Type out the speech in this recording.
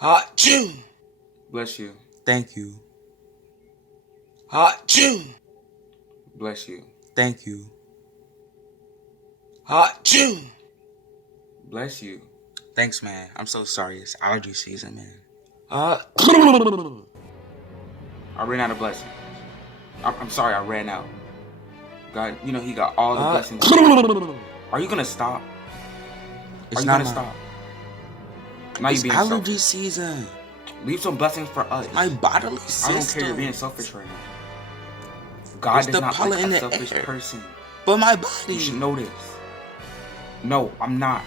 Achoo! Bless you. Thank you. Achoo! Bless you. Thank you. Achoo! Bless you. Thanks, man. I'm so sorry. It's allergy season, man. I ran out of blessings. I'm sorry, I ran out. God, you know he got all the blessings. Are you gonna stop? It's Are you not gonna stop? Now It's you're being allergy selfish. season. Leave some blessings for us. My bodily system. I don't care. You're being selfish right now. God There's does the not pollen like in a the selfish air. person. But my body. You should know this. No, I'm not.